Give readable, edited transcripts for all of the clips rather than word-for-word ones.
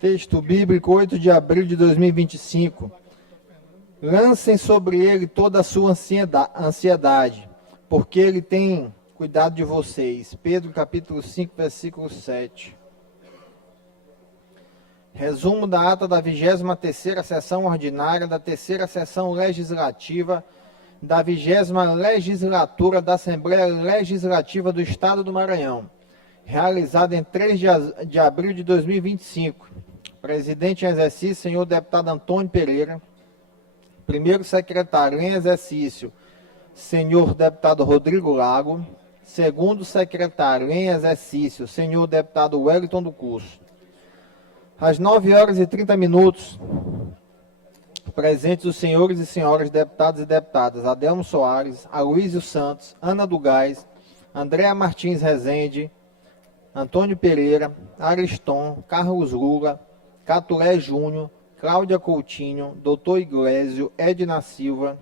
Texto bíblico, 8 de abril de 2025. Lancem sobre ele toda a sua ansiedade, porque ele tem cuidado de vocês. Pedro capítulo 5, versículo 7. Resumo da ata da 23ª sessão ordinária da terceira sessão legislativa da 20ª legislatura da Assembleia Legislativa do Estado do Maranhão, realizada em 3 de abril de 2025. Presidente em exercício, senhor deputado Antônio Pereira. Primeiro secretário em exercício, senhor deputado Rodrigo Lago. Segundo secretário em exercício, senhor deputado Wellington do Curso. Às 9h30, presentes os senhores e senhoras deputados e deputadas Adelmo Soares, Aloysio Santos, Ana do Gás, Andréa Martins Rezende, Antônio Pereira, Ariston, Carlos Lula, Catulé Júnior, Cláudia Coutinho, Doutor Iglesio, Edna Silva,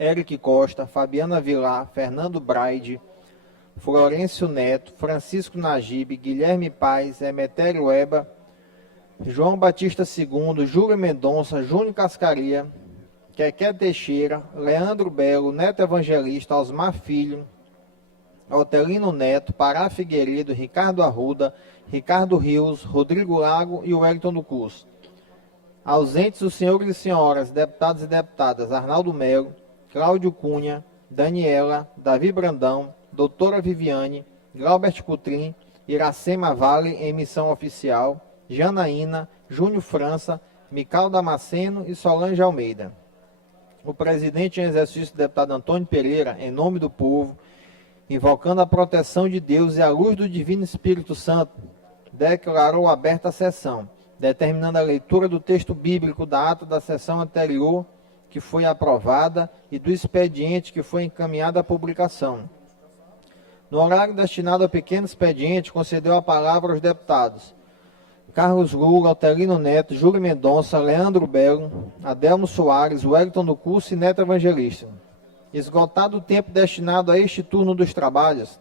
Eric Costa, Fabiana Vilar, Fernando Braide, Florencio Neto, Francisco Najib, Guilherme Paes, Emetério Eba, João Batista II, Júlio Mendonça, Júnior Cascaria, Quequé Teixeira, Leandro Belo, Neto Evangelista, Osmar Filho, Otelino Neto, Pará Figueiredo, Ricardo Arruda, Ricardo Rios, Rodrigo Lago e Wellington do Curso. Ausentes os senhores e senhoras, deputados e deputadas Arnaldo Melo, Cláudio Cunha, Daniela, Davi Brandão, Doutora Viviane, Glaubert Coutrin, Iracema Vale em missão oficial, Janaína, Júnior França, Mical Damasceno e Solange Almeida. O presidente em exercício, deputado Antônio Pereira, em nome do povo, invocando a proteção de Deus e a luz do Divino Espírito Santo, declarou aberta a sessão, determinando a leitura do texto bíblico da ata da sessão anterior, que foi aprovada, e do expediente que foi encaminhado à publicação. No horário destinado ao pequeno expediente, concedeu a palavra aos deputados Carlos Lula, Otelino Neto, Júlio Mendonça, Leandro Belo, Adelmo Soares, Wellington do Curso e Neto Evangelista. Esgotado o tempo destinado a este turno dos trabalhos,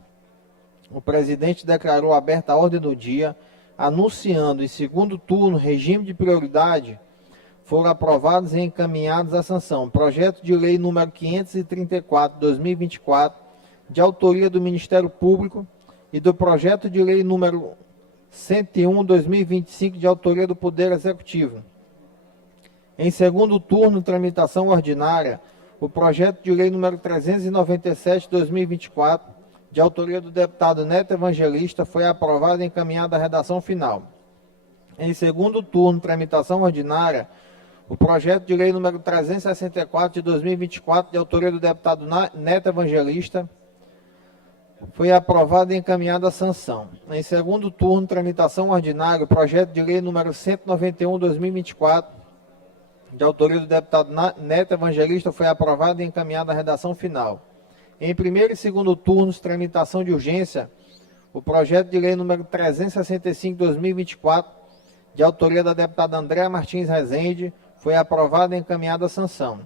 o presidente declarou aberta a ordem do dia, anunciando em segundo turno regime de prioridade. Foram aprovados e encaminhados à sanção projeto de lei número 534/2024, de autoria do Ministério Público, e do projeto de lei número 101/2025, de autoria do Poder Executivo. Em segundo turno, tramitação ordinária, o projeto de lei número 397/2024, de autoria do deputado Neto Evangelista, foi aprovado e encaminhado à redação final. Em segundo turno, tramitação ordinária, o projeto de lei número 364/2024, de autoria do deputado Neto Evangelista, foi aprovado e encaminhado à sanção. Em segundo turno, tramitação ordinária, o projeto de lei número 191/2024, de autoria do deputado Neto Evangelista, foi aprovado e encaminhado à redação final. Em primeiro e segundo turnos, tramitação de urgência, o projeto de lei número 365/2024, de autoria da deputada Andréa Martins Rezende, foi aprovado e encaminhado à sanção.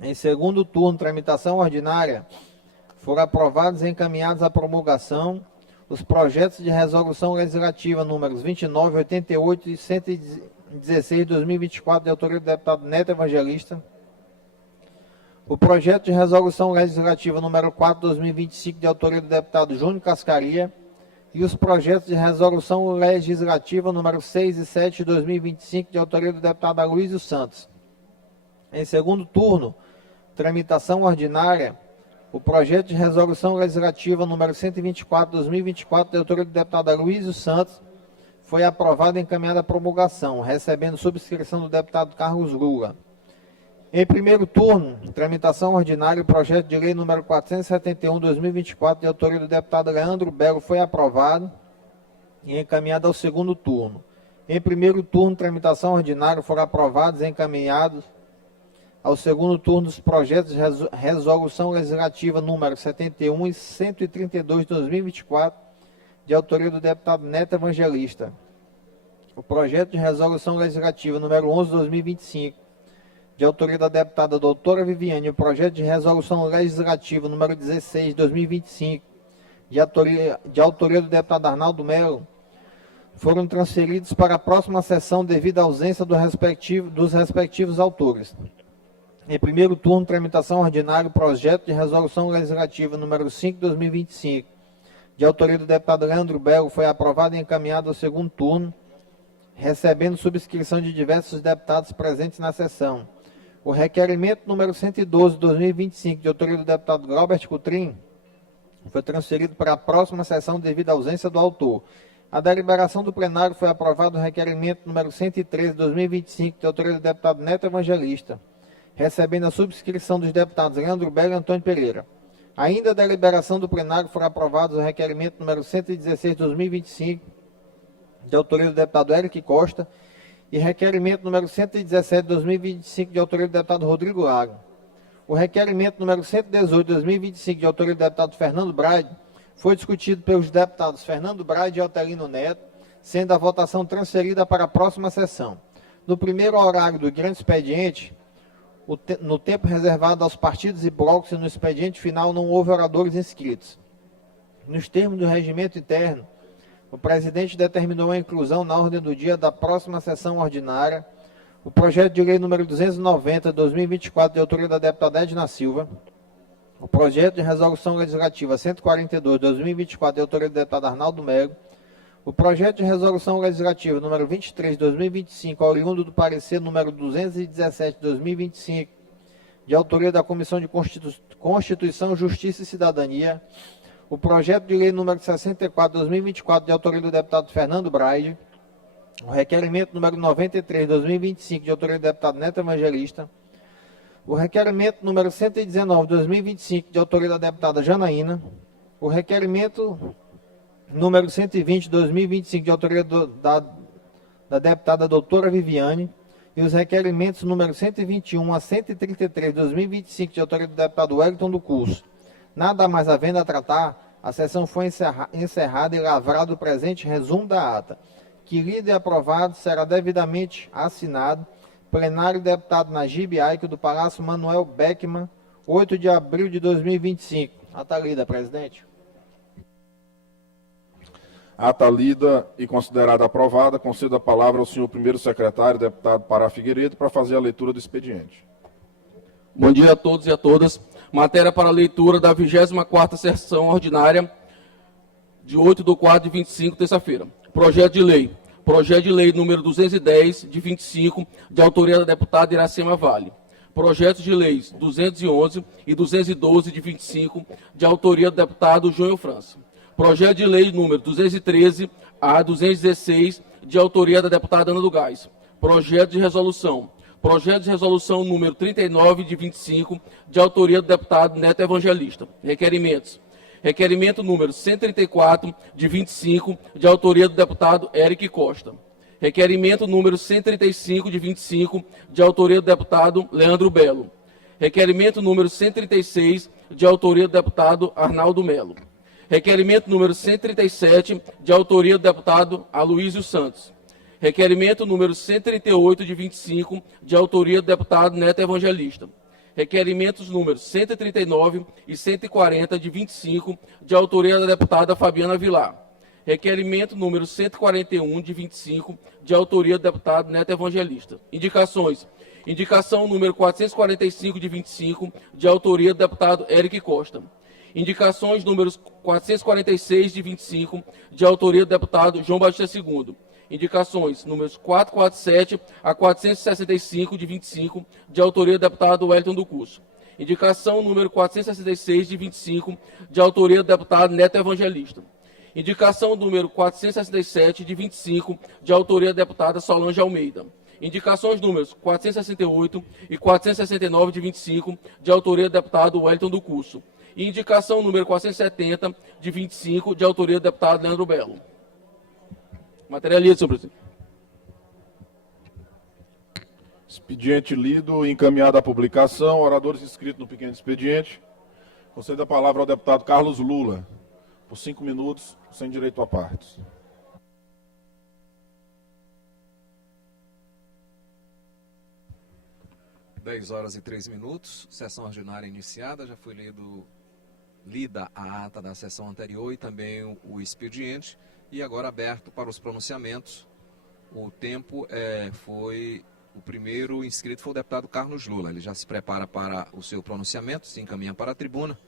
Em segundo turno, tramitação ordinária, foram aprovados e encaminhados à promulgação os projetos de resolução legislativa números 29, 88 e 116 de 2024, de autoria do deputado Neto Evangelista, o projeto de resolução legislativa número 4 de 2025, de autoria do deputado Júnior Cascaria, e os projetos de resolução legislativa número 6 e 7 de 2025, de autoria do deputado Aloysio Santos. Em segundo turno, tramitação ordinária, o projeto de resolução legislativa número 124 de 2024, de autoria do deputado Aloysio Santos, foi aprovado e encaminhado à promulgação, recebendo subscrição do deputado Carlos Lula. Em primeiro turno, tramitação ordinária, o projeto de lei número 471 de 2024, de autoria do deputado Leandro Belo, foi aprovado e encaminhado ao segundo turno. Em primeiro turno, tramitação ordinária, foram aprovados e encaminhados ao segundo turno os projetos de resolução legislativa número 71 e 132 de 2024, de autoria do deputado Neto Evangelista. O projeto de resolução legislativa número 11 de 2025, de autoria da deputada doutora Viviane, o projeto de resolução legislativa número 16 de 2025, de autoria do deputado Arnaldo Melo, foram transferidos para a próxima sessão devido à ausência dos respectivos autores. Em primeiro turno, tramitação ordinária, o projeto de resolução legislativa número 5/2025, de autoria do deputado Leandro Belo, foi aprovado e encaminhado ao segundo turno, recebendo subscrição de diversos deputados presentes na sessão. O requerimento número 112/2025, de autoria do deputado Robert Coutrin, foi transferido para a próxima sessão devido à ausência do autor. A deliberação do plenário foi aprovado o requerimento número 113/2025, de autoria do deputado Neto Evangelista, recebendo a subscrição dos deputados Leandro Belo e Antônio Pereira. Ainda a deliberação do plenário foram aprovados o requerimento número 116/2025, de autoria do deputado Eric Costa, e requerimento número 117/2025, de autoria do deputado Rodrigo Lago. O requerimento número 118/2025, de autoria do deputado Fernando Braide, foi discutido pelos deputados Fernando Braide e Otelino Neto, sendo a votação transferida para a próxima sessão. No primeiro horário do grande expediente, no tempo reservado aos partidos e blocos e no expediente final, não houve oradores inscritos. Nos termos do regimento interno, o presidente determinou a inclusão na ordem do dia da próxima sessão ordinária o projeto de lei número 290/2024, de autoria da deputada Edna Silva, o projeto de resolução legislativa 142/2024, de autoria do deputado Arnaldo Melo, o projeto de resolução legislativa número 23/2025, oriundo do parecer número 217/2025, de autoria da Comissão de Constituição, Justiça e Cidadania, o projeto de lei número 64/2024, de autoria do deputado Fernando Braide, o requerimento número 93/2025, de autoria do deputado Neto Evangelista, o requerimento número 119/2025, de autoria da deputada Janaína, o requerimento número 120/2025, de autoria da deputada doutora Viviane, e os requerimentos número 121 a 133/2025, de autoria do deputado Wellington do Curso. Nada mais havendo a tratar, a sessão foi encerrada e lavrado o presente resumo da ata, que, lido e aprovado, será devidamente assinado. Plenário deputado Najib Aico, do Palácio Manuel Beckman, 8 de abril de 2025. Ata lida, presidente. Ata lida e considerada aprovada, concedo a palavra ao senhor primeiro secretário, deputado Pará Figueiredo, para fazer a leitura do expediente. Bom dia a todos e a todas. Matéria para leitura da 24ª sessão ordinária de 8/4/25, terça-feira. Projeto de lei número 210, de 25, de autoria da deputada Iracema Vale. Projetos de leis 211 e 212, de 25, de autoria do deputado Júnior França. Projeto de lei número 213 a 216, de autoria da deputada Ana do Gás. Projeto de resolução número 39, de 25, de autoria do deputado Neto Evangelista. Requerimentos. Requerimento número 134, de 25, de autoria do deputado Eric Costa. Requerimento número 135, de 25, de autoria do deputado Leandro Belo. Requerimento número 136, de autoria do deputado Arnaldo Melo. Requerimento número 137, de autoria do deputado Aloísio Santos. Requerimento número 138, de 25, de autoria do deputado Neto Evangelista. Requerimentos números 139 e 140, de 25, de autoria da deputada Fabiana Vilar. Requerimento número 141, de 25, de autoria do deputado Neto Evangelista. Indicações. Indicação número 445, de 25, de autoria do deputado Eric Costa. Indicações números 446, de 25, de autoria do deputado João Batista II. Indicações números 447 a 465, de 25, de autoria do deputado Wellington do Curso. Indicação número 466, de 25, de autoria do deputado Neto Evangelista. Indicação número 467, de 25, de autoria da deputada Solange Almeida. Indicações números 468 e 469, de 25, de autoria do deputado Wellington do Curso. E indicação número 470, de 25, de autoria do deputado Leandro Belo. Matéria lida, senhor presidente. Expediente lido e encaminhado à publicação. Oradores inscritos no pequeno expediente. Concedo a palavra ao deputado Carlos Lula, por 5 minutos, sem direito a partes. Dez horas e 3 minutos, sessão ordinária iniciada, já foi lida a ata da sessão anterior e também o expediente. E agora aberto para os pronunciamentos. O tempo foi... O primeiro inscrito foi o deputado Carlos Lula. Ele já se prepara para o seu pronunciamento, se encaminha para a tribuna.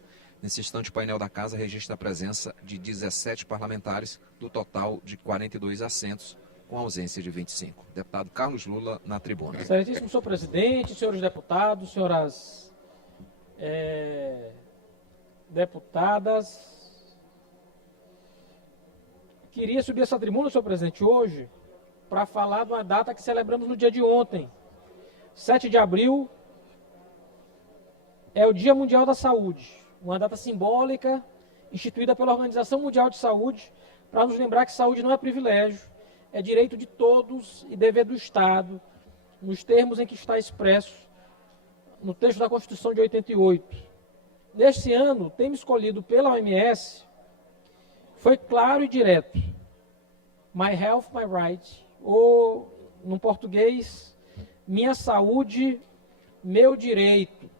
Nesse instante, o painel da Casa registra a presença de 17 parlamentares, do total de 42 assentos, com ausência de 25. Deputado Carlos Lula, na tribuna. Excelentíssimo senhor presidente, senhores deputados, senhoras deputadas, queria subir essa tribuna, senhor presidente, hoje, para falar de uma data que celebramos no dia de ontem. 7 de abril é o Dia Mundial da Saúde, uma data simbólica instituída pela Organização Mundial de Saúde para nos lembrar que saúde não é privilégio, é direito de todos e dever do Estado, nos termos em que está expresso no texto da Constituição de 88. Neste ano, o tema escolhido pela OMS foi claro e direto. My Health, My Right, ou, no português, minha saúde, meu direito.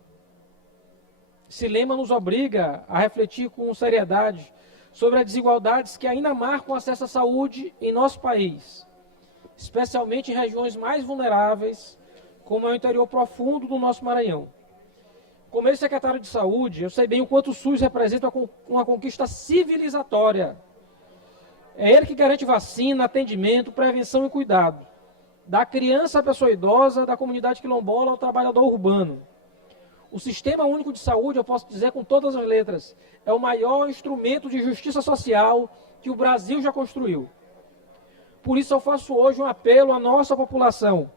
Esse lema nos obriga a refletir com seriedade sobre as desigualdades que ainda marcam o acesso à saúde em nosso país, especialmente em regiões mais vulneráveis, como é o interior profundo do nosso Maranhão. Como ex-secretário de Saúde, eu sei bem o quanto o SUS representa uma conquista civilizatória. É ele que garante vacina, atendimento, prevenção e cuidado. Da criança à pessoa idosa, da comunidade quilombola ao trabalhador urbano. O Sistema Único de Saúde, eu posso dizer com todas as letras, é o maior instrumento de justiça social que o Brasil já construiu. Por isso eu faço hoje um apelo à nossa população.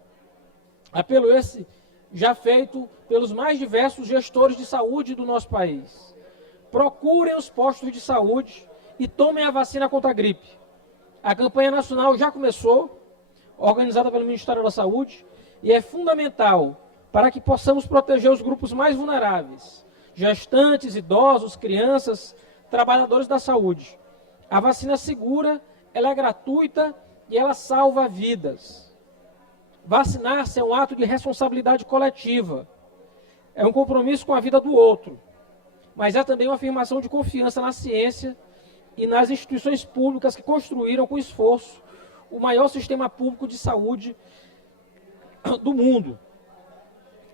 Apelo esse já feito pelos mais diversos gestores de saúde do nosso país. Procurem os postos de saúde e tomem a vacina contra a gripe. A campanha nacional já começou, organizada pelo Ministério da Saúde, e é fundamental para que possamos proteger os grupos mais vulneráveis, gestantes, idosos, crianças, trabalhadores da saúde. A vacina é segura, ela é gratuita e ela salva vidas. Vacinar-se é um ato de responsabilidade coletiva, é um compromisso com a vida do outro, mas é também uma afirmação de confiança na ciência e nas instituições públicas que construíram com esforço o maior sistema público de saúde do mundo.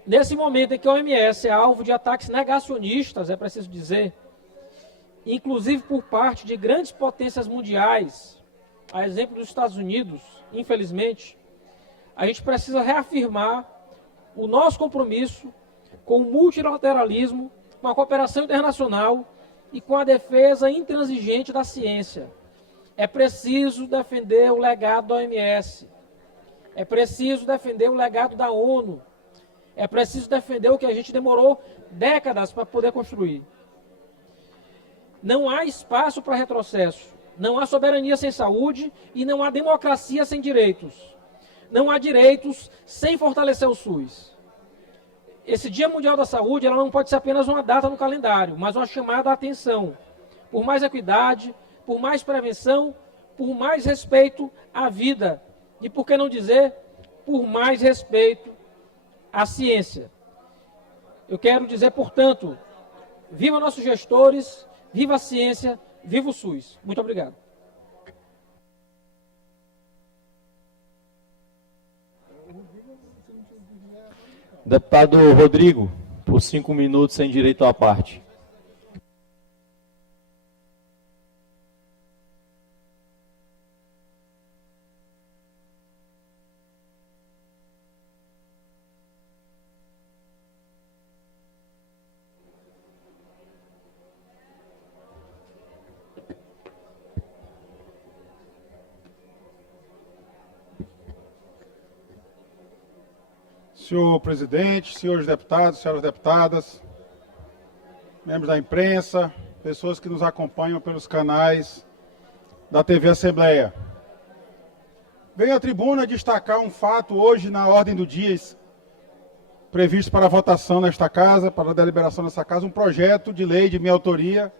Nesse momento em que a OMS é alvo de ataques negacionistas, é preciso dizer, inclusive por parte de grandes potências mundiais, a exemplo dos Estados Unidos, infelizmente, a gente precisa reafirmar o nosso compromisso com o multilateralismo, com a cooperação internacional e com a defesa intransigente da ciência. É preciso defender o legado da OMS. É preciso defender o legado da ONU. É preciso defender o que a gente demorou décadas para poder construir. Não há espaço para retrocesso. Não há soberania sem saúde e não há democracia sem direitos. Não há direitos sem fortalecer o SUS. Esse Dia Mundial da Saúde ela não pode ser apenas uma data no calendário, mas uma chamada à atenção. Por mais equidade, por mais prevenção, por mais respeito à vida. E por que não dizer, por mais respeito à ciência. Eu quero dizer, portanto, viva nossos gestores, viva a ciência, viva o SUS. Muito obrigado. Deputado Rodrigo, por 5 minutos, sem direito à parte. Senhor presidente, senhores deputados, senhoras deputadas, membros da imprensa, pessoas que nos acompanham pelos canais da TV Assembleia. Venho à tribuna destacar um fato hoje na ordem do dia, previsto para a votação nesta casa, para a deliberação nesta casa, um projeto de lei de minha autoria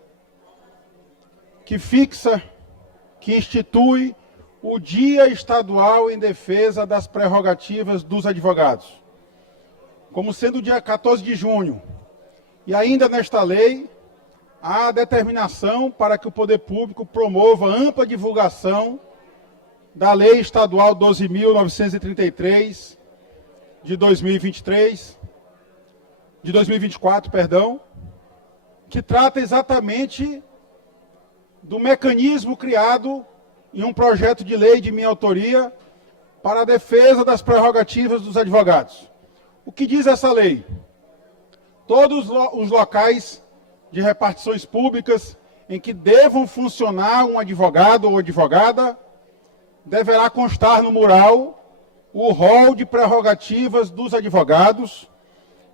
que fixa, que institui o Dia Estadual em Defesa das Prerrogativas dos Advogados, como sendo o dia 14 de junho. E ainda nesta lei, a determinação para que o poder público promova ampla divulgação da Lei Estadual 12.933 de 2024, que trata exatamente do mecanismo criado em um projeto de lei de minha autoria para a defesa das prerrogativas dos advogados. O que diz essa lei? Todos os locais de repartições públicas em que devam funcionar um advogado ou advogada, deverá constar no mural o rol de prerrogativas dos advogados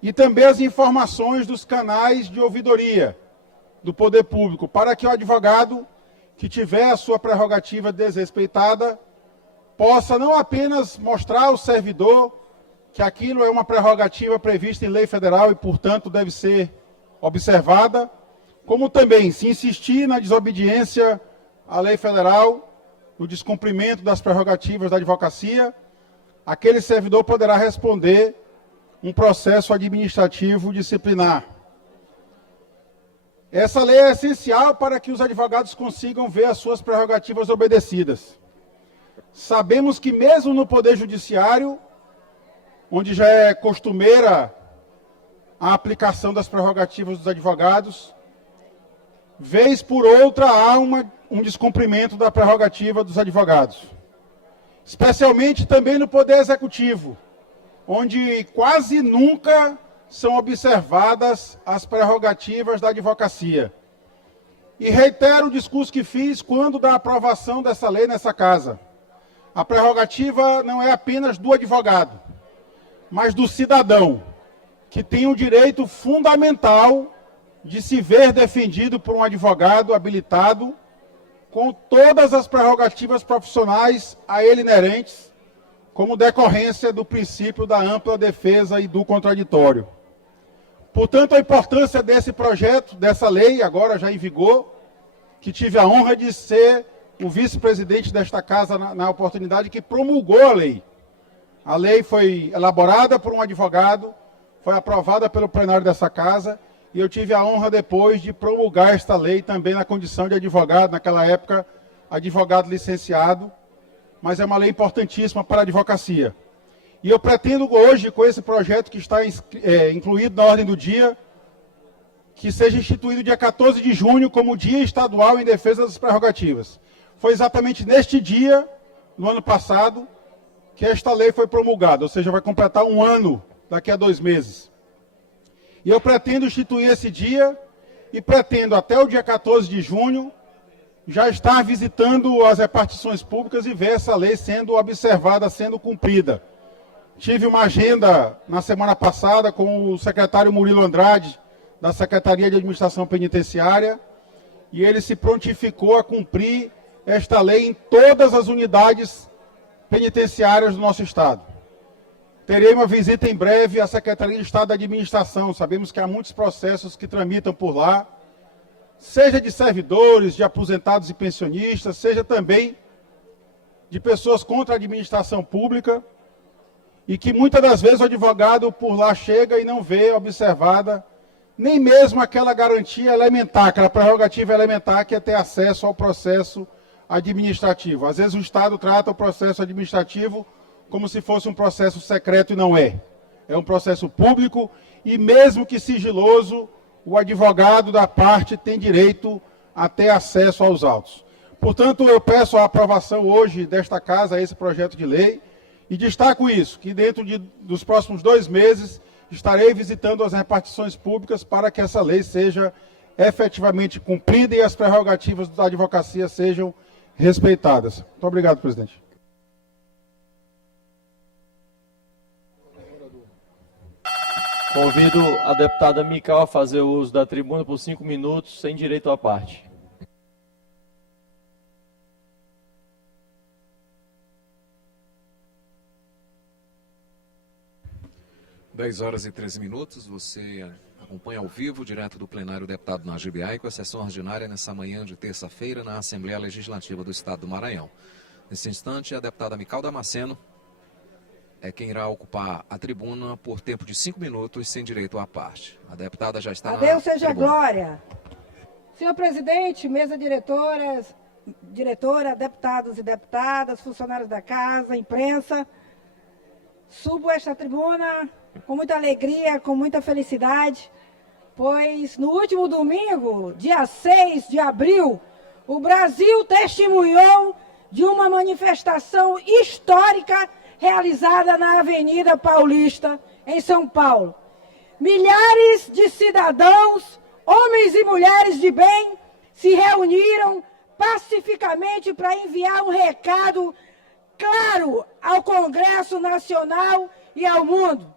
e também as informações dos canais de ouvidoria do poder público, para que o advogado que tiver a sua prerrogativa desrespeitada possa não apenas mostrar ao servidor que aquilo é uma prerrogativa prevista em lei federal e, portanto, deve ser observada, como também, se insistir na desobediência à lei federal, no descumprimento das prerrogativas da advocacia, aquele servidor poderá responder um processo administrativo disciplinar. Essa lei é essencial para que os advogados consigam ver as suas prerrogativas obedecidas. Sabemos que mesmo no Poder Judiciário, onde já é costumeira a aplicação das prerrogativas dos advogados, vez por outra há um descumprimento da prerrogativa dos advogados. Especialmente também no Poder Executivo, onde quase nunca são observadas as prerrogativas da advocacia. E reitero o discurso que fiz quando da aprovação dessa lei nessa casa. A prerrogativa não é apenas do advogado, mas do cidadão, que tem o direito fundamental de se ver defendido por um advogado habilitado, com todas as prerrogativas profissionais a ele inerentes, como decorrência do princípio da ampla defesa e do contraditório. Portanto, a importância desse projeto, dessa lei, agora já em vigor, que tive a honra de ser o vice-presidente desta casa na oportunidade que promulgou a lei. A lei foi elaborada por um advogado, foi aprovada pelo plenário dessa casa, e eu tive a honra depois de promulgar esta lei também na condição de advogado, naquela época, advogado licenciado, mas é uma lei importantíssima para a advocacia. E eu pretendo hoje, com esse projeto que está incluído na ordem do dia, que seja instituído dia 14 de junho como Dia Estadual em Defesa das Prerrogativas. Foi exatamente neste dia, no ano passado, que esta lei foi promulgada, ou seja, vai completar um ano daqui a 2 meses. E eu pretendo instituir esse dia e pretendo, até o dia 14 de junho, já estar visitando as repartições públicas e ver essa lei sendo observada, sendo cumprida. Tive uma agenda na semana passada com o secretário Murilo Andrade, da Secretaria de Administração Penitenciária, e ele se prontificou a cumprir esta lei em todas as unidades penitenciárias do nosso Estado. Terei uma visita em breve à Secretaria de Estado da Administração. Sabemos que há muitos processos que tramitam por lá, seja de servidores, de aposentados e pensionistas, seja também de pessoas contra a administração pública, e que muitas das vezes o advogado por lá chega e não vê observada nem mesmo aquela garantia elementar, aquela prerrogativa elementar que é ter acesso ao processo administrativo. Às vezes o Estado trata o processo administrativo como se fosse um processo secreto e não é. É um processo público e mesmo que sigiloso, o advogado da parte tem direito a ter acesso aos autos. Portanto, eu peço a aprovação hoje desta casa a esse projeto de lei e destaco isso, que dentro dos próximos 2 meses estarei visitando as repartições públicas para que essa lei seja efetivamente cumprida e as prerrogativas da advocacia sejam respeitadas. Muito obrigado, presidente. Convido a deputada Mical a fazer uso da tribuna por 5 minutos, sem direito à parte. Dez horas e 13 minutos, você acompanha ao vivo, direto do plenário, o deputado Najib Ai, com a sessão ordinária nessa manhã de terça-feira na Assembleia Legislativa do Estado do Maranhão. Nesse instante, a deputada Mical Damasceno é quem irá ocupar a tribuna por tempo de 5 minutos, sem direito à parte. A deputada já está A Deus na seja tribuna. glória. Senhor presidente, mesa diretora, deputados e deputadas, funcionários da casa, imprensa, subo esta tribuna com muita alegria, com muita felicidade, pois no último domingo, dia 6 de abril, o Brasil testemunhou de uma manifestação histórica realizada na Avenida Paulista, em São Paulo. Milhares de cidadãos, homens e mulheres de bem, se reuniram pacificamente para enviar um recado claro ao Congresso Nacional e ao mundo.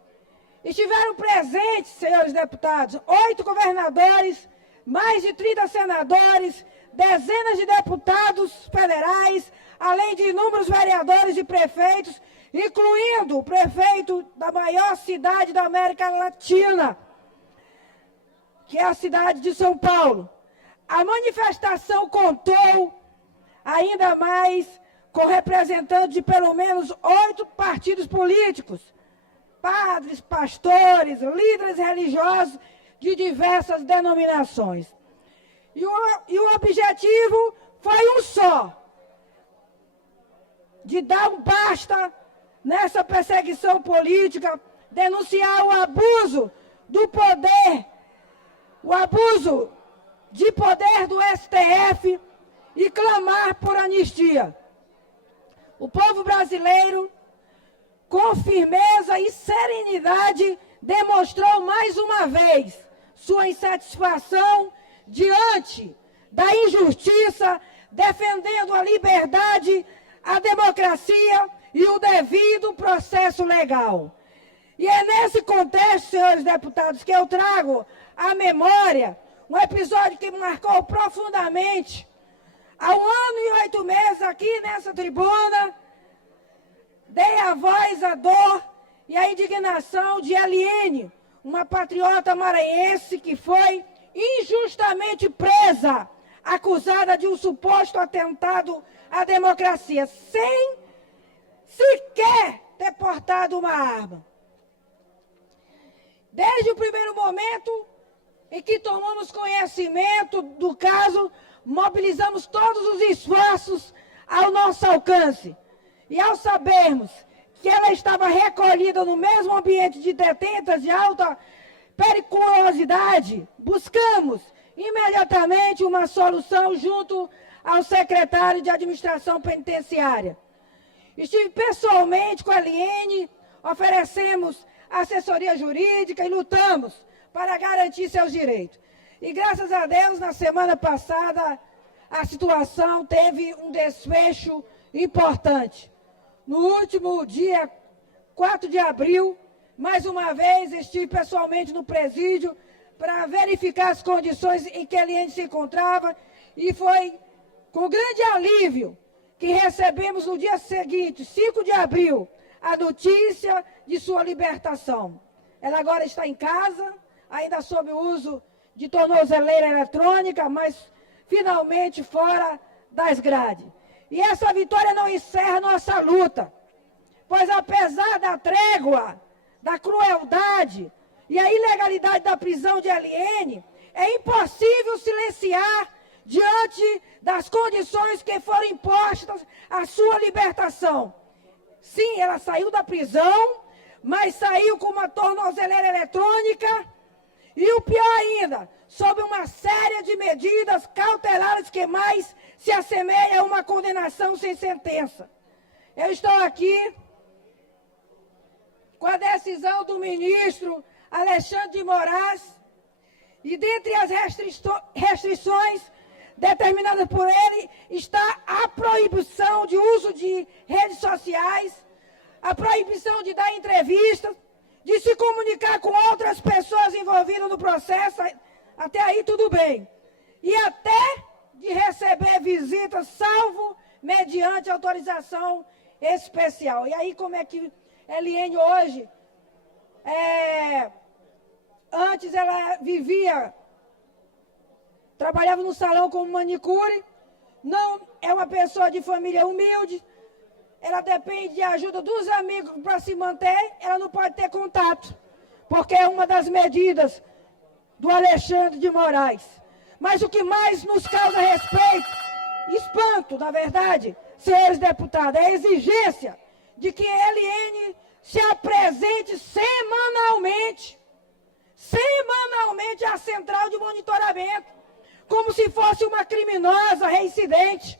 Estiveram presentes, senhores deputados, 8 governadores, mais de 30 senadores, dezenas de deputados federais, além de inúmeros vereadores e prefeitos, incluindo o prefeito da maior cidade da América Latina, que é a cidade de São Paulo. A manifestação contou ainda mais com representantes de pelo menos 8 partidos políticos, padres, pastores, líderes religiosos de diversas denominações. E o objetivo foi um só, de dar um basta nessa perseguição política, denunciar o abuso do poder, o abuso de poder do STF e clamar por anistia. O povo brasileiro, com firmeza e serenidade, demonstrou mais uma vez sua insatisfação diante da injustiça, defendendo a liberdade, a democracia e o devido processo legal. E é nesse contexto, senhores deputados, que eu trago à memória um episódio que me marcou profundamente. Há 1 ano e 8 meses, aqui nessa tribuna, dei a voz à dor e à indignação de Eliene, uma patriota maranhense que foi injustamente presa, acusada de um suposto atentado à democracia, sem sequer ter portado uma arma. Desde o primeiro momento em que tomamos conhecimento do caso, mobilizamos todos os esforços ao nosso alcance. E ao sabermos que ela estava recolhida no mesmo ambiente de detentas de alta periculosidade, buscamos imediatamente uma solução junto ao secretário de Administração Penitenciária. Estive pessoalmente com a Eliene, oferecemos assessoria jurídica e lutamos para garantir seus direitos. E graças a Deus, na semana passada, a situação teve um desfecho importante. No último dia 4 de abril, mais uma vez, estive pessoalmente no presídio para verificar as condições em que a Eliene se encontrava e foi com grande alívio que recebemos no dia seguinte, 5 de abril, a notícia de sua libertação. Ela agora está em casa, ainda sob o uso de tornozeleira eletrônica, mas finalmente fora das grades. E essa vitória não encerra nossa luta, pois apesar da trégua, da crueldade e a ilegalidade da prisão de Eliene, é impossível silenciar diante das condições que foram impostas à sua libertação. Sim, ela saiu da prisão, mas saiu com uma tornozeleira eletrônica e o pior ainda, sob uma série de medidas cautelares que mais se assemelha a uma condenação sem sentença. Eu estou aqui com a decisão do ministro Alexandre de Moraes e dentre as restrições determinadas por ele está a proibição de uso de redes sociais, a proibição de dar entrevistas, de se comunicar com outras pessoas envolvidas no processo, até aí tudo bem. E até de receber visitas, salvo mediante autorização especial. E aí como é que Eliene hoje, antes ela vivia, trabalhava no salão como manicure, não é uma pessoa de família humilde, ela depende de ajuda dos amigos para se manter, ela não pode ter contato, porque é uma das medidas do Alexandre de Moraes. Mas o que mais nos causa respeito, espanto, na verdade, senhores deputados, é a exigência de que a LN se apresente semanalmente à central de monitoramento, como se fosse uma criminosa reincidente,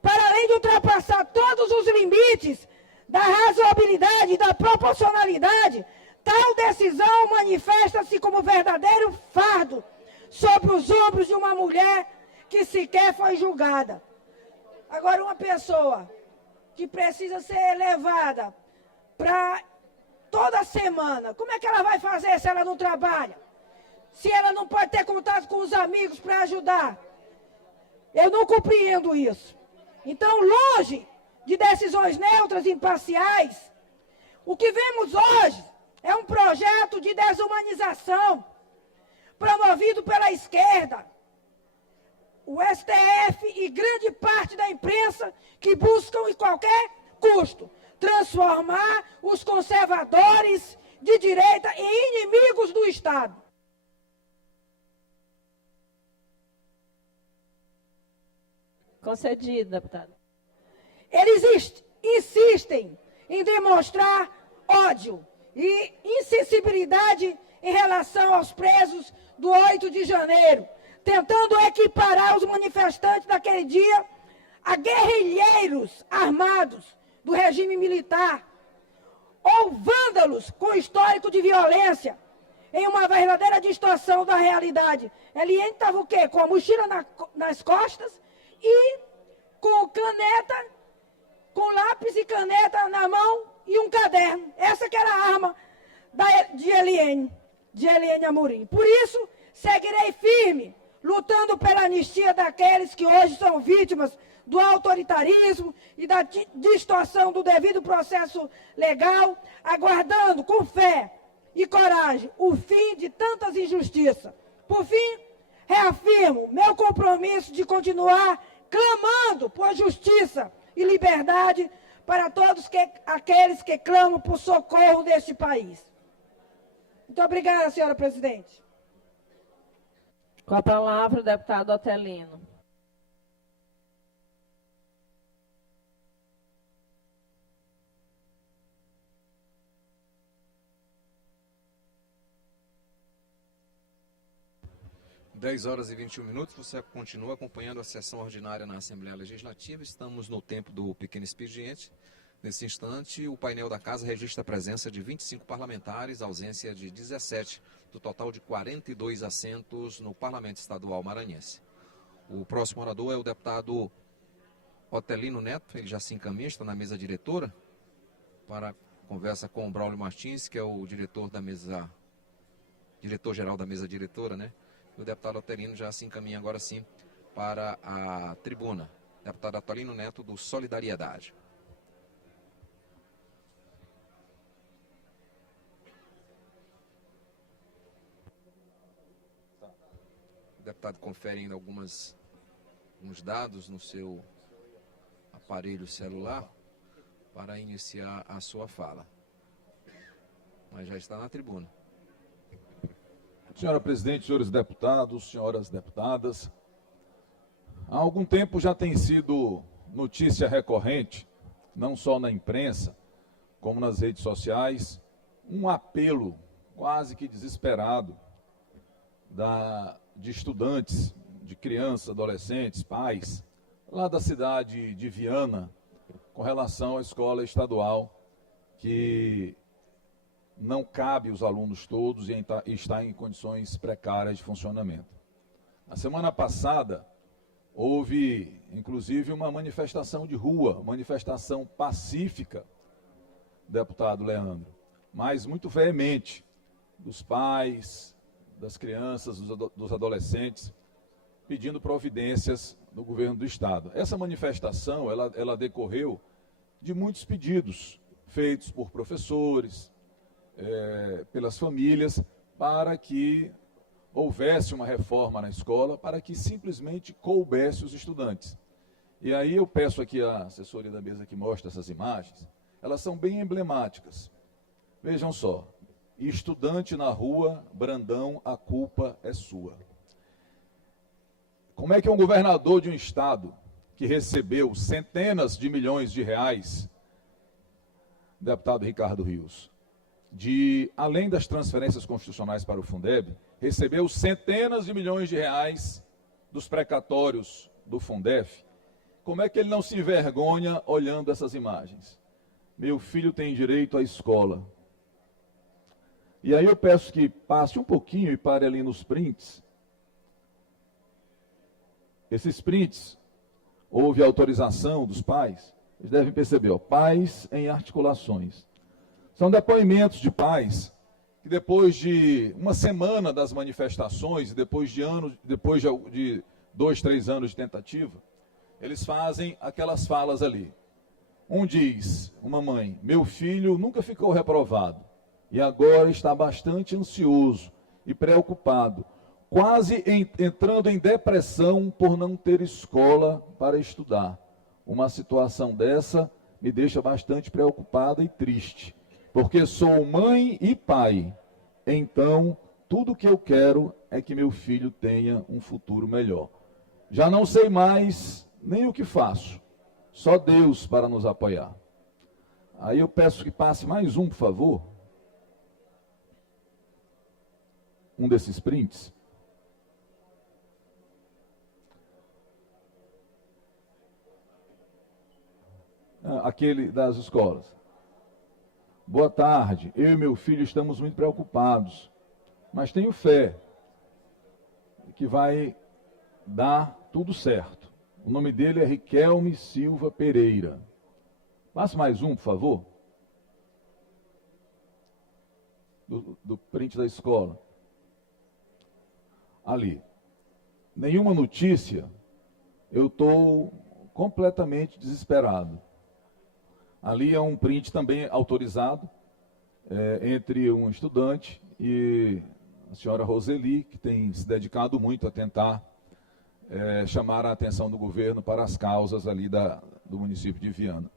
para além de ultrapassar todos os limites da razoabilidade e da proporcionalidade. Tal decisão manifesta-se como verdadeiro fardo sobre os ombros de uma mulher que sequer foi julgada. Agora, uma pessoa que precisa ser levada para toda semana, como é que ela vai fazer se ela não trabalha? Se ela não pode ter contato com os amigos para ajudar? Eu não compreendo isso. Então, longe de decisões neutras e imparciais, o que vemos hoje é um projeto de desumanização promovido pela esquerda, o STF e grande parte da imprensa que buscam, em qualquer custo, transformar os conservadores de direita em inimigos do Estado. Concedido, deputado. Eles insistem em demonstrar ódio e insensibilidade em relação aos presos do 8 de janeiro, tentando equiparar os manifestantes daquele dia a guerrilheiros armados do regime militar ou vândalos com histórico de violência, em uma verdadeira distorção da realidade. LN estava o quê? Com a mochila nas costas e com caneta, com lápis e caneta na mão e um caderno. Essa que era a arma de LN Amorim. Por isso, seguirei firme, lutando pela anistia daqueles que hoje são vítimas do autoritarismo e da distorção do devido processo legal, aguardando com fé e coragem o fim de tantas injustiças. Por fim, reafirmo meu compromisso de continuar clamando por justiça e liberdade para todos aqueles que clamam por socorro deste país. Muito obrigada, senhora presidente. Com a palavra, o deputado Otelino. Dez horas e 21 minutos, você continua acompanhando a sessão ordinária na Assembleia Legislativa. Estamos no tempo do pequeno expediente. Nesse instante, o painel da Casa registra a presença de 25 parlamentares, ausência de 17, do total de 42 assentos no Parlamento Estadual Maranhense. O próximo orador é o deputado Otelino Neto, ele já se encaminha, está na mesa diretora, para conversa com o Braulio Martins, que é o diretor-geral da mesa diretora, né? O deputado Otelino já se encaminha agora sim para a tribuna. Deputado Otelino Neto, do Solidariedade. O deputado confere ainda alguns dados no seu aparelho celular para iniciar a sua fala. Mas já está na tribuna. Senhora presidente, senhores deputados, senhoras deputadas, há algum tempo já tem sido notícia recorrente, não só na imprensa, como nas redes sociais, um apelo quase que desesperado de estudantes, de crianças, adolescentes, pais, lá da cidade de Viana, com relação à escola estadual, que não cabe os alunos todos e está em condições precárias de funcionamento. Na semana passada, houve, inclusive, uma manifestação de rua, manifestação pacífica, deputado Leandro, mas muito veemente, dos pais, das crianças, dos adolescentes, pedindo providências do governo do Estado. Essa manifestação, ela decorreu de muitos pedidos feitos por professores, pelas famílias, para que houvesse uma reforma na escola, para que simplesmente coubesse os estudantes. E aí eu peço aqui à assessoria da mesa que mostre essas imagens, elas são bem emblemáticas. Vejam só, estudante na rua, Brandão, a culpa é sua. Como é que um governador de um estado que recebeu centenas de milhões de reais, deputado Ricardo Rios, além das transferências constitucionais para o Fundeb, recebeu centenas de milhões de reais dos precatórios do Fundef, como é que ele não se envergonha olhando essas imagens? Meu filho tem direito à escola. E aí eu peço que passe um pouquinho e pare ali nos prints. Esses prints, houve autorização dos pais, eles devem perceber, pais em articulações. São depoimentos de pais que depois de uma semana das manifestações, depois de 2, 3 anos de tentativa, eles fazem aquelas falas ali. Um diz, uma mãe, meu filho nunca ficou reprovado e agora está bastante ansioso e preocupado, quase entrando em depressão por não ter escola para estudar. Uma situação dessa me deixa bastante preocupada e triste, porque sou mãe e pai. Então, tudo que eu quero é que meu filho tenha um futuro melhor. Já não sei mais nem o que faço, só Deus para nos apoiar. Aí eu peço que passe mais um, por favor. Um desses prints. Aquele das escolas. Boa tarde, eu e meu filho estamos muito preocupados, mas tenho fé que vai dar tudo certo. O nome dele é Riquelme Silva Pereira. Passe mais um, por favor. Do print da escola. Ali. Nenhuma notícia, eu estou completamente desesperado. Ali é um print também autorizado entre um estudante e a senhora Roseli, que tem se dedicado muito a tentar chamar a atenção do governo para as causas ali do município de Viana.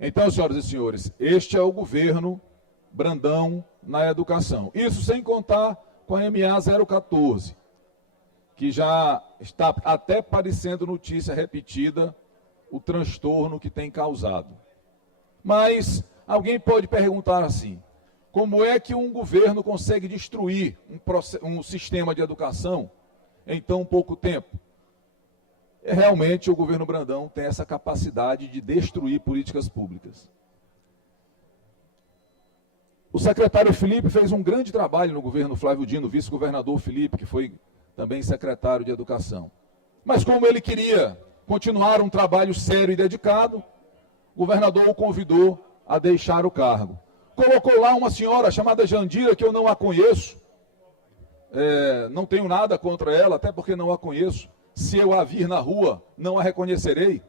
Então, senhoras e senhores, este é o governo Brandão na educação. Isso sem contar com a MA 014, que já está até parecendo notícia repetida, o transtorno que tem causado. Mas alguém pode perguntar assim, como é que um governo consegue destruir um sistema de educação em tão pouco tempo? Realmente o governo Brandão tem essa capacidade de destruir políticas públicas. O secretário Felipe fez um grande trabalho no governo Flávio Dino, o vice-governador Felipe, que foi também secretário de Educação. Mas como ele queria continuar um trabalho sério e dedicado, o governador o convidou a deixar o cargo. Colocou lá uma senhora chamada Jandira, que eu não a conheço, não tenho nada contra ela, até porque não a conheço. Se eu a vir na rua, não a reconhecerei.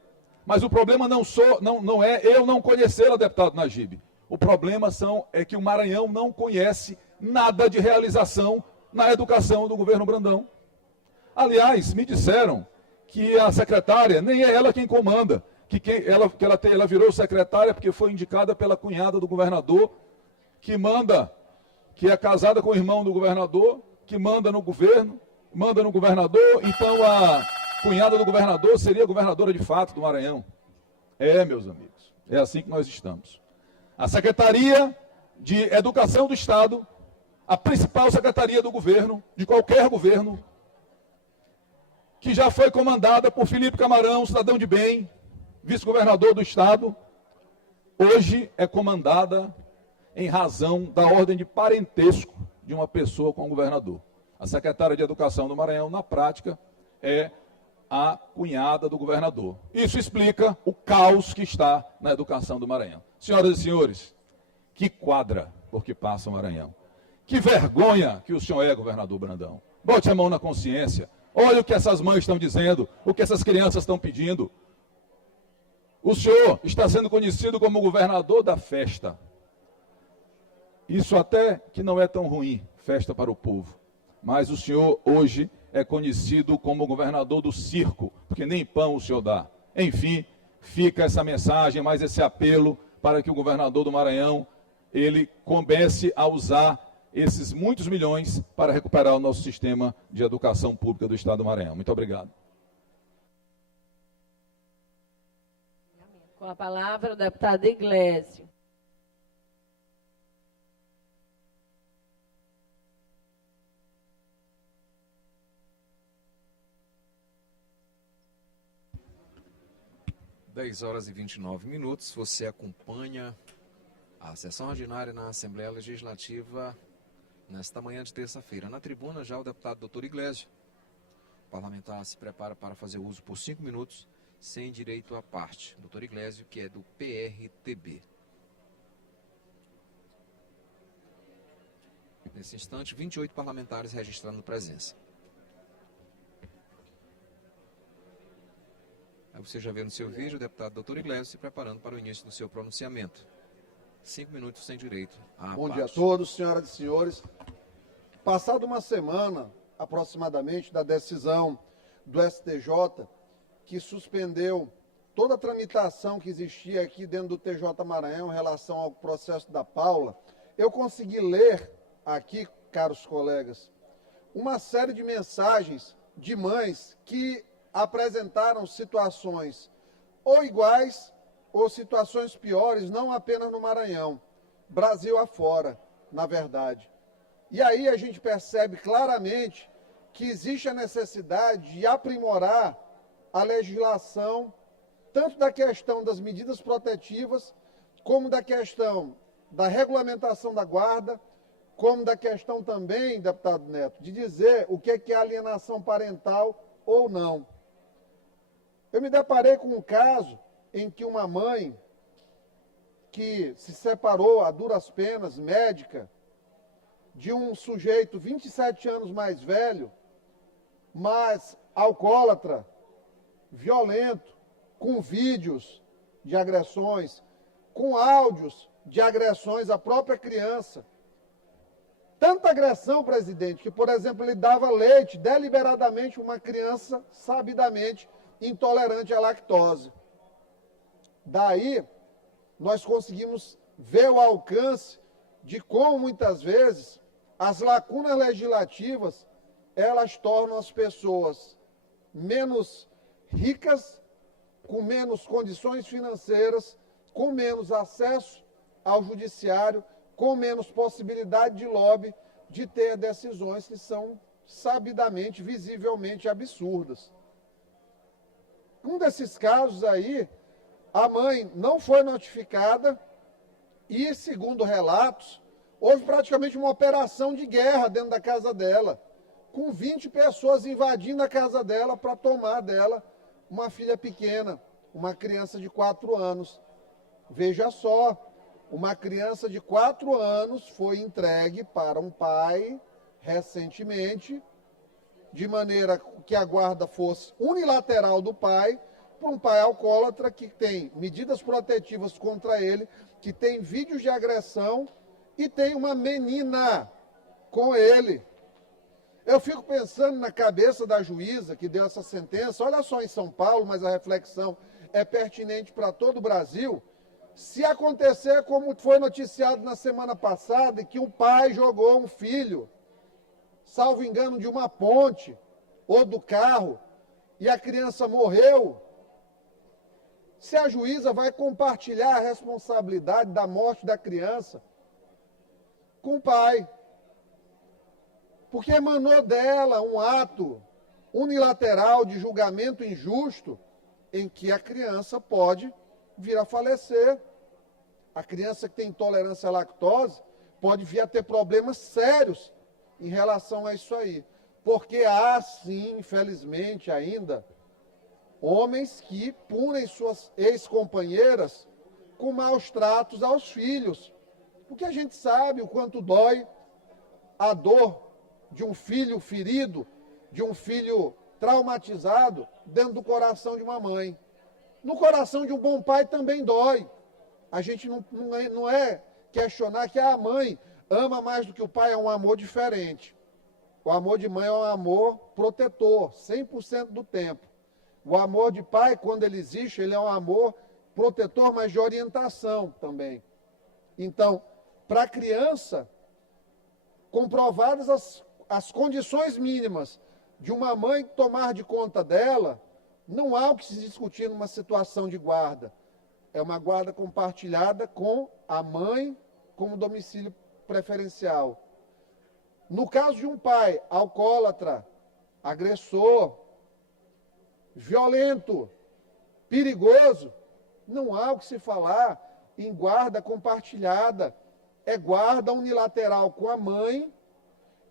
Mas o problema não é eu não conhecê-la, deputado Najib. O problema é que o Maranhão não conhece nada de realização na educação do governo Brandão. Aliás, me disseram que a secretária, nem é ela quem comanda, ela virou secretária porque foi indicada pela cunhada do governador, que é casada com o irmão do governador, que manda no governo, manda no governador, então a cunhada do governador seria governadora de fato do Maranhão. Meus amigos, é assim que nós estamos. A Secretaria de Educação do Estado, a principal secretaria do governo, de qualquer governo, que já foi comandada por Felipe Camarão, cidadão de bem, vice-governador do Estado, hoje é comandada em razão da ordem de parentesco de uma pessoa com o governador. A secretária de Educação do Maranhão, na prática, é a cunhada do governador. Isso explica o caos que está na educação do Maranhão. Senhoras e senhores, que quadra por que passa o Maranhão. Que vergonha que o senhor é, governador Brandão. Bote a mão na consciência. Olha o que essas mães estão dizendo, o que essas crianças estão pedindo. O senhor está sendo conhecido como governador da festa. Isso até que não é tão ruim, festa para o povo. Mas o senhor hoje é conhecido como governador do circo, porque nem pão o senhor dá. Enfim, fica essa mensagem, mais esse apelo para que o governador do Maranhão, ele comece a usar esses muitos milhões para recuperar o nosso sistema de educação pública do Estado do Maranhão. Muito obrigado. Com a palavra, o deputado Iglesias. Dez horas e 29 minutos. Você acompanha a sessão ordinária na Assembleia Legislativa nesta manhã de terça-feira. Na tribuna já o deputado doutor Iglesias. O parlamentar se prepara para fazer uso por 5 minutos, sem direito à parte. Doutor Iglesias, que é do PRTB. Nesse instante, 28 parlamentares registrando presença. Aí você já vê no seu vídeo o deputado doutor Iglesias se preparando para o início do seu pronunciamento. 5 minutos sem direito à parte. Bom dia a todos, senhoras e senhores. Passada uma semana, aproximadamente, da decisão do STJ, que suspendeu toda a tramitação que existia aqui dentro do TJ Maranhão em relação ao processo da Paula, eu consegui ler aqui, caros colegas, uma série de mensagens de mães que apresentaram situações ou iguais ou situações piores, não apenas no Maranhão, Brasil afora, na verdade. E aí a gente percebe claramente que existe a necessidade de aprimorar a legislação, tanto da questão das medidas protetivas, como da questão da regulamentação da guarda, como da questão também, deputado Neto, de dizer o que é alienação parental ou não. Eu me deparei com um caso em que uma mãe que se separou a duras penas, médica, de um sujeito 27 anos mais velho, mas alcoólatra, violento, com vídeos de agressões, com áudios de agressões à própria criança. Tanta agressão, presidente, que, por exemplo, ele dava leite deliberadamente a uma criança sabidamente intolerante à lactose. Daí, nós conseguimos ver o alcance de como, muitas vezes, as lacunas legislativas, elas tornam as pessoas menos ricas, com menos condições financeiras, com menos acesso ao judiciário, com menos possibilidade de lobby, de ter decisões que são sabidamente, visivelmente absurdas. Um desses casos aí, a mãe não foi notificada e, segundo relatos, houve praticamente uma operação de guerra dentro da casa dela, com 20 pessoas invadindo a casa dela para tomar dela uma filha pequena, uma criança de 4 anos. Veja só, uma criança de 4 anos foi entregue para um pai recentemente, de maneira que a guarda fosse unilateral do pai, para um pai alcoólatra que tem medidas protetivas contra ele, que tem vídeos de agressão e tem uma menina com ele. Eu fico pensando na cabeça da juíza que deu essa sentença, olha só em São Paulo, mas a reflexão é pertinente para todo o Brasil. Se acontecer como foi noticiado na semana passada, que um pai jogou um filho, salvo engano, de uma ponte ou do carro, e a criança morreu, se a juíza vai compartilhar a responsabilidade da morte da criança com o pai. Porque emanou dela um ato unilateral de julgamento injusto em que a criança pode vir a falecer. A criança que tem intolerância à lactose pode vir a ter problemas sérios em relação a isso aí. Porque há, sim, infelizmente ainda, homens que punem suas ex-companheiras com maus tratos aos filhos. Porque a gente sabe o quanto dói a dor de um filho ferido, de um filho traumatizado dentro do coração de uma mãe. No coração de um bom pai também dói. A gente não é questionar que a mãe ama mais do que o pai, é um amor diferente. O amor de mãe é um amor protetor, 100% do tempo. O amor de pai, quando ele existe, ele é um amor protetor, mas de orientação também. Então, para a criança, comprovadas as condições mínimas de uma mãe tomar de conta dela, não há o que se discutir numa situação de guarda. é uma guarda compartilhada com a mãe como domicílio preferencial. No caso de um pai alcoólatra, agressor, violento, perigoso, não há o que se falar em guarda compartilhada. É guarda unilateral com a mãe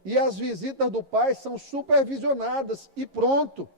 e as visitas do pai são supervisionadas e pronto.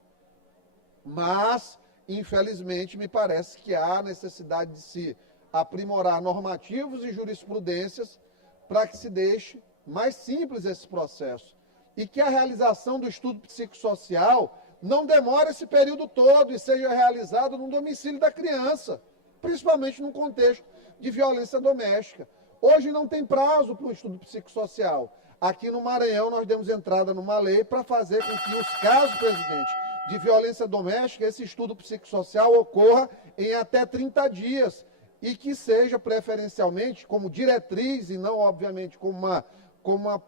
Mas, infelizmente, me parece que há necessidade de se aprimorar normativos e jurisprudências para que se deixe mais simples esse processo e que a realização do estudo psicossocial não demore esse período todo e seja realizado no domicílio da criança, principalmente num contexto de violência doméstica. Hoje não tem prazo para o estudo psicossocial. Aqui no Maranhão nós demos entrada numa lei para fazer com que os casos, presidente, de violência doméstica, esse estudo psicossocial ocorra em até 30 dias e que seja preferencialmente como diretriz e não, obviamente, como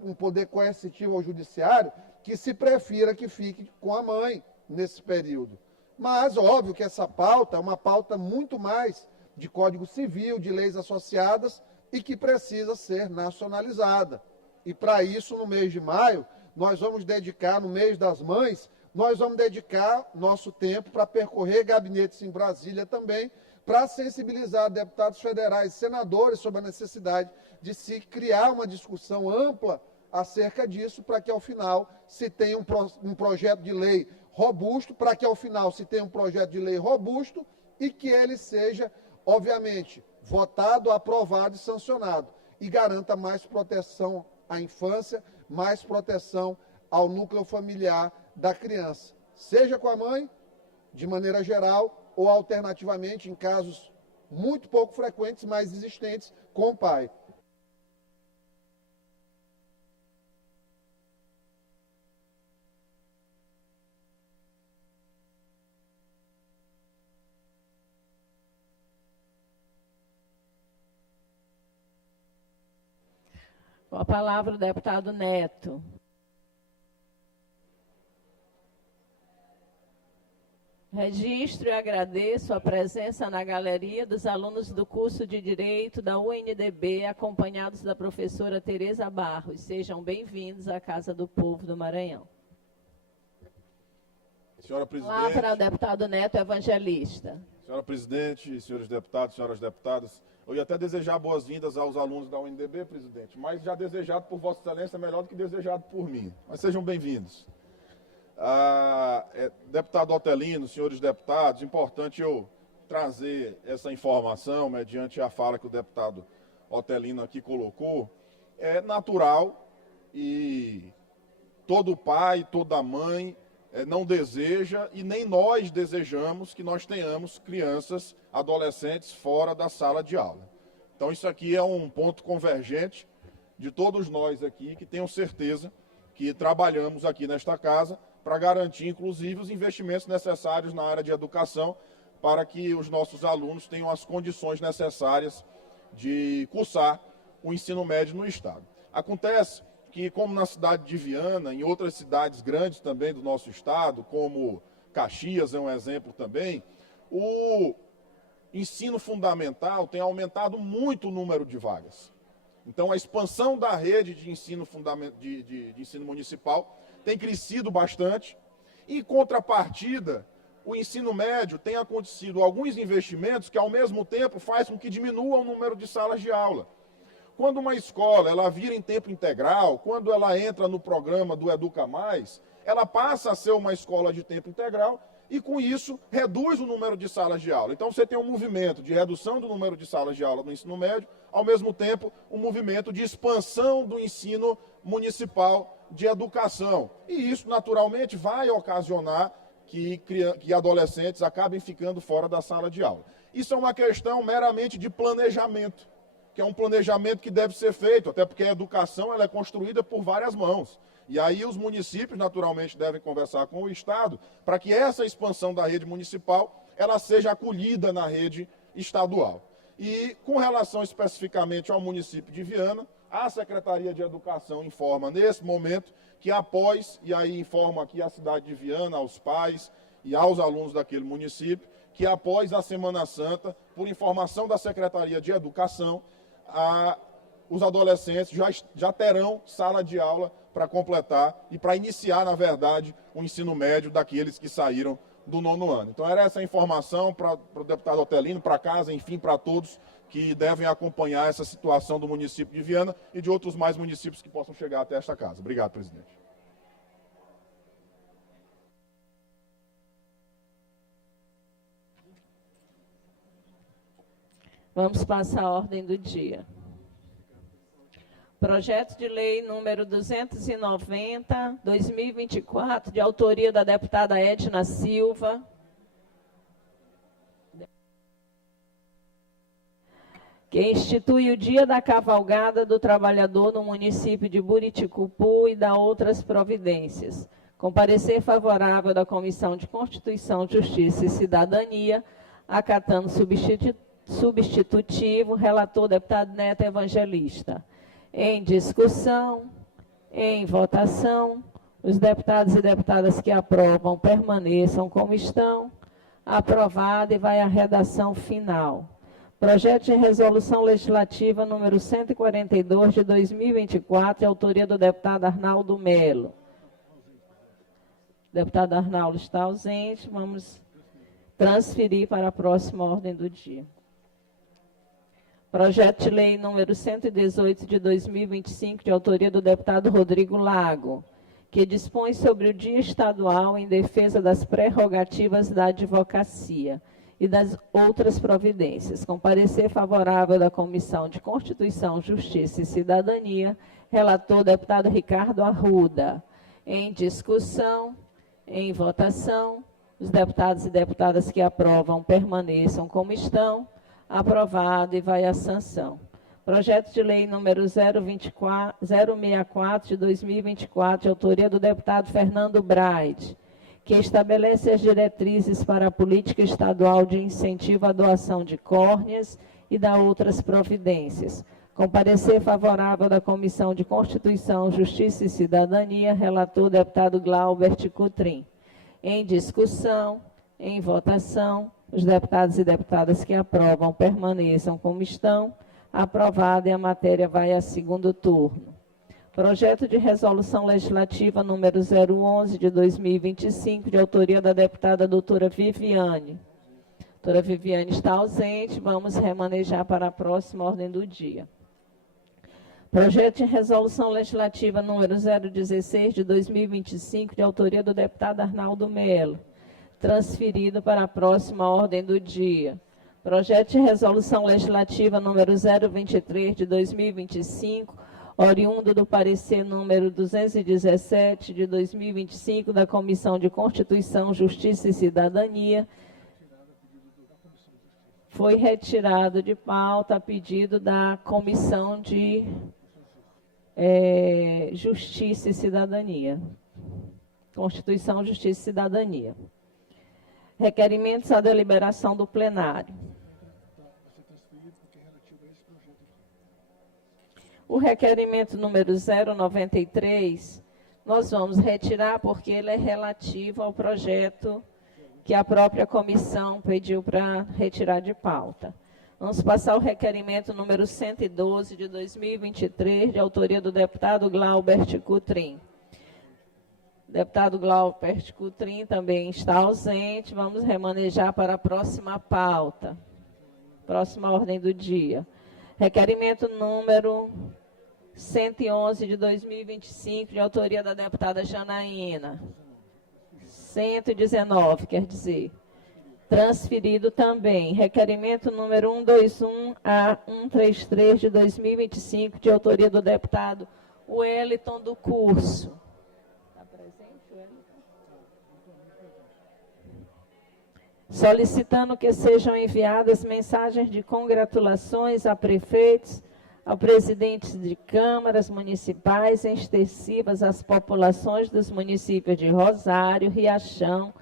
um poder coercitivo ao judiciário, que se prefira que fique com a mãe nesse período. Mas, óbvio que essa pauta é uma pauta muito mais de Código Civil, de leis associadas e que precisa ser nacionalizada. E para isso, no mês de maio, nós vamos dedicar, no mês das mães, nós vamos dedicar nosso tempo para percorrer gabinetes em Brasília também, para sensibilizar deputados federais e senadores sobre a necessidade de se criar uma discussão ampla acerca disso, para que ao final se tenha um projeto de lei robusto, para que ao final se tenha um projeto de lei robusto e que ele seja, obviamente, votado, aprovado e sancionado e garanta mais proteção à infância, mais proteção ao núcleo familiar da criança, seja com a mãe, de maneira geral, ou alternativamente, em casos muito pouco frequentes, mas existentes, com o pai. Com a palavra o deputado Neto. Registro e agradeço a presença na galeria dos alunos do curso de Direito da UNDB, acompanhados da professora Tereza Barros. Sejam bem-vindos à Casa do Povo do Maranhão. Senhora Presidente. Palavra ao deputado Neto Evangelista. Senhora Presidente, senhores deputados, senhoras deputadas, eu ia até desejar boas-vindas aos alunos da UNDB, presidente, mas já desejado por Vossa Excelência é melhor do que desejado por mim. Mas sejam bem-vindos. Deputado Otelino, senhores deputados, importante eu trazer essa informação, mediante a fala que o deputado Otelino aqui colocou. É natural e todo pai, toda mãe não deseja e nem nós desejamos que nós tenhamos crianças, adolescentes fora da sala de aula. Então isso aqui é um ponto convergente de todos nós aqui, que tenham certeza que trabalhamos aqui nesta casa para garantir, inclusive, os investimentos necessários na área de educação para que os nossos alunos tenham as condições necessárias de cursar o ensino médio no Estado. Acontece que, como na cidade de Viana, em outras cidades grandes também do nosso Estado, como Caxias é um exemplo também, o ensino fundamental tem aumentado muito o número de vagas. Então, a expansão da rede de ensino, de ensino municipal tem crescido bastante. Em contrapartida, o ensino médio tem acontecido alguns investimentos que, ao mesmo tempo, faz com que diminua o número de salas de aula. Quando uma escola ela vira em tempo integral, quando ela entra no programa do Educa Mais, ela passa a ser uma escola de tempo integral e, com isso, reduz o número de salas de aula. Então, você tem um movimento de redução do número de salas de aula no ensino médio, ao mesmo tempo, um movimento de expansão do ensino municipal de educação. E isso, naturalmente, vai ocasionar que adolescentes acabem ficando fora da sala de aula. Isso é uma questão meramente de planejamento, que é um planejamento que deve ser feito, até porque a educação ela é construída por várias mãos. E aí os municípios, naturalmente, devem conversar com o Estado para que essa expansão da rede municipal ela seja acolhida na rede estadual. E com relação especificamente ao município de Viana, a Secretaria de Educação informa nesse momento que após, e aí informa aqui a cidade de Viana, aos pais e aos alunos daquele município, que após a Semana Santa por informação da Secretaria de Educação, os adolescentes já terão sala de aula para completar e para iniciar, na verdade, o ensino médio daqueles que saíram do 9º ano. Então, era essa informação para o deputado Otelino, para casa, enfim, para todos que devem acompanhar essa situação do município de Viana e de outros mais municípios que possam chegar até esta casa. Obrigado, presidente. Vamos passar a ordem do dia. Projeto de lei número 290, 2024, de autoria da deputada Edna Silva. Que institui o Dia da Cavalgada do Trabalhador no município de Buriticupu e dá outras providências. Com parecer favorável da Comissão de Constituição, Justiça e Cidadania, acatando substitutivo, relator deputado Neto Evangelista. Em discussão, em votação, os deputados e deputadas que aprovam permaneçam como estão. Aprovado e vai à redação final. Projeto de resolução legislativa número 142 de 2024, de autoria do deputado Arnaldo Melo. O deputado Arnaldo está ausente, vamos transferir para a próxima ordem do dia. Projeto de lei número 118 de 2025, de autoria do deputado Rodrigo Lago, que dispõe sobre o Dia Estadual em defesa das prerrogativas da advocacia e das outras providências. Com parecer favorável da Comissão de Constituição, Justiça e Cidadania, relator deputado Ricardo Arruda. Em discussão, em votação, os deputados e deputadas que aprovam permaneçam como estão. Aprovado e vai à sanção. Projeto de lei número 064 de 2024, de autoria do deputado Fernando Braide, que estabelece as diretrizes para a política estadual de incentivo à doação de córneas e dá outras providências. Com parecer favorável da Comissão de Constituição, Justiça e Cidadania, relator deputado Glaubert Cutrim. Em discussão, em votação, os deputados e deputadas que aprovam permaneçam como estão. Aprovada e a matéria vai a segundo turno. Projeto de resolução legislativa número 011 de 2025, de autoria da deputada doutora Viviane. Doutora Viviane está ausente, vamos remanejar para a próxima ordem do dia. Projeto de resolução legislativa número 016 de 2025, de autoria do deputado Arnaldo Melo, transferido para a próxima ordem do dia. Projeto de resolução legislativa número 023 de 2025, oriundo do parecer número 217 de 2025 da Comissão de Constituição, Justiça e Cidadania, foi retirado de pauta a pedido da Comissão de Justiça e Cidadania. Constituição, Justiça e Cidadania. Requerimentos à deliberação do plenário. O requerimento número 093, nós vamos retirar porque ele é relativo ao projeto que a própria comissão pediu para retirar de pauta. Vamos passar o requerimento número 112 de 2023, de autoria do deputado Glaubert Cutrim. O deputado Glaubert Cutrim também está ausente. Vamos remanejar para a próxima pauta. Próxima ordem do dia. Requerimento número 111 de 2025, de autoria da deputada Janaína. 119, quer dizer. Transferido também. Requerimento número 121 a 133 de 2025, de autoria do deputado Wellington do Curso. Solicitando que sejam enviadas mensagens de congratulações a prefeitos, ao presidente de câmaras municipais, extensivas às populações dos municípios de Rosário, Riachão,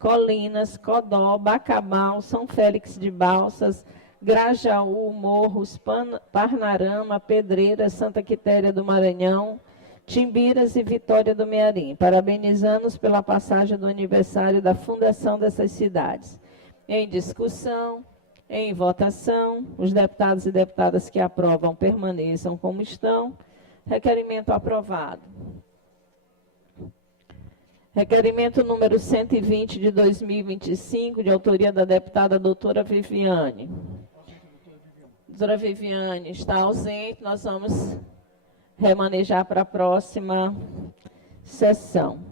Colinas, Codó, Bacabal, São Félix de Balsas, Grajaú, Morros, Parnarama, Pedreiras, Santa Quitéria do Maranhão, Timbiras e Vitória do Mearim, parabenizando-os pela passagem do aniversário da fundação dessas cidades. Em discussão, Em votação, os deputados e deputadas que aprovam permaneçam como estão. Requerimento aprovado. Requerimento número 120 de 2025, de autoria da deputada doutora Viviane. Doutora Viviane está ausente, nós vamos remanejar para a próxima sessão.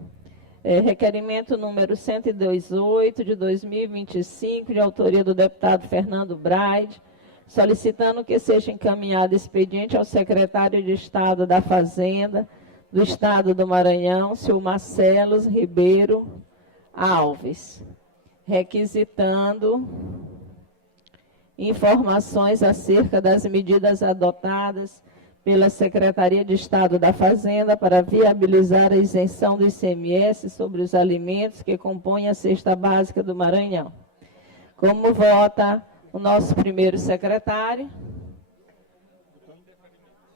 Requerimento número 128 de 2025, de autoria do deputado Fernando Braide, solicitando que seja encaminhado expediente ao secretário de Estado da Fazenda do Estado do Maranhão, senhor Marcelo Ribeiro Alves, requisitando informações acerca das medidas adotadas pela Secretaria de Estado da Fazenda para viabilizar a isenção do ICMS sobre os alimentos que compõem a cesta básica do Maranhão. Como vota o nosso primeiro secretário?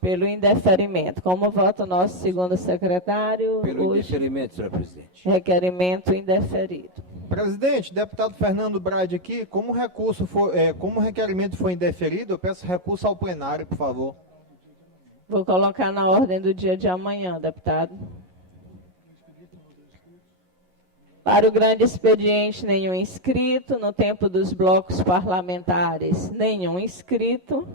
Pelo indeferimento. Como vota o nosso segundo secretário? Pelo indeferimento, senhor presidente. Requerimento indeferido. Presidente, deputado Fernando Braide aqui, como o requerimento foi indeferido, eu peço recurso ao plenário, por favor. Vou colocar na ordem do dia de amanhã, deputado. Para o grande expediente, nenhum inscrito. No tempo dos blocos parlamentares, nenhum inscrito.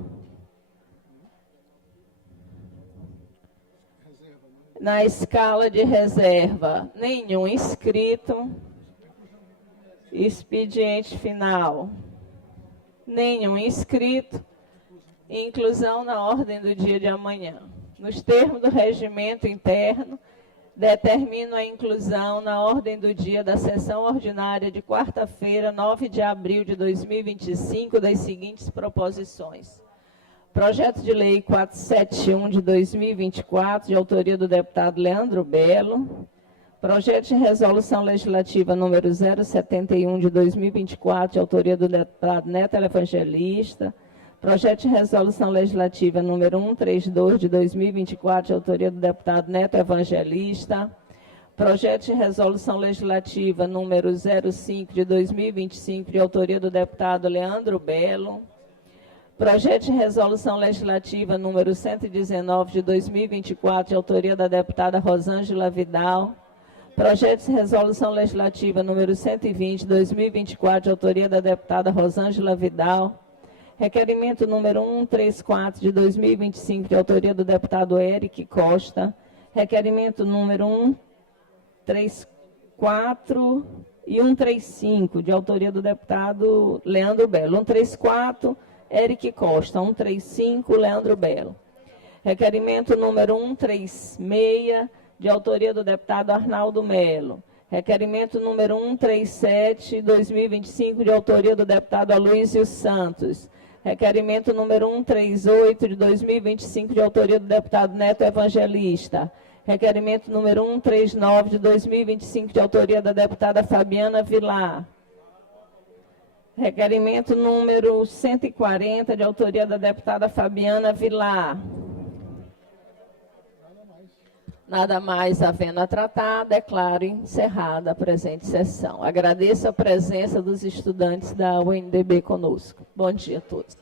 Na escala de reserva, nenhum inscrito. Expediente final, nenhum inscrito. Inclusão na ordem do dia de amanhã. Nos termos do regimento interno, determino a inclusão na ordem do dia da sessão ordinária de quarta-feira, 9 de abril de 2025, das seguintes proposições. Projeto de Lei 471 de 2024, de autoria do deputado Leandro Belo. Projeto de Resolução Legislativa número 071 de 2024, de autoria do deputado Neto Evangelista. Projeto de Resolução Legislativa número 132 de 2024, de autoria do deputado Neto Evangelista. Projeto de Resolução Legislativa número 05 de 2025, de autoria do deputado Leandro Belo. Projeto de Resolução Legislativa número 119 de 2024, de autoria da deputada Rosângela Vidal. Projeto de Resolução Legislativa número 120 de 2024, de autoria da deputada Rosângela Vidal. Requerimento número 134 de 2025, de autoria do deputado Eric Costa. Requerimento número 134 e 135, de autoria do deputado Leandro Belo. 134, Eric Costa. 135, Leandro Belo. Requerimento número 136, de autoria do deputado Arnaldo Melo. Requerimento número 137, 2025, de autoria do deputado Aloysio Santos. Requerimento número 138, de 2025, de autoria do deputado Neto Evangelista. Requerimento número 139, de 2025, de autoria da deputada Fabiana Vilar. Requerimento número 140, de autoria da deputada Fabiana Vilar. Nada mais havendo a tratar, declaro encerrada a presente sessão. Agradeço a presença dos estudantes da UNDB conosco. Bom dia a todos.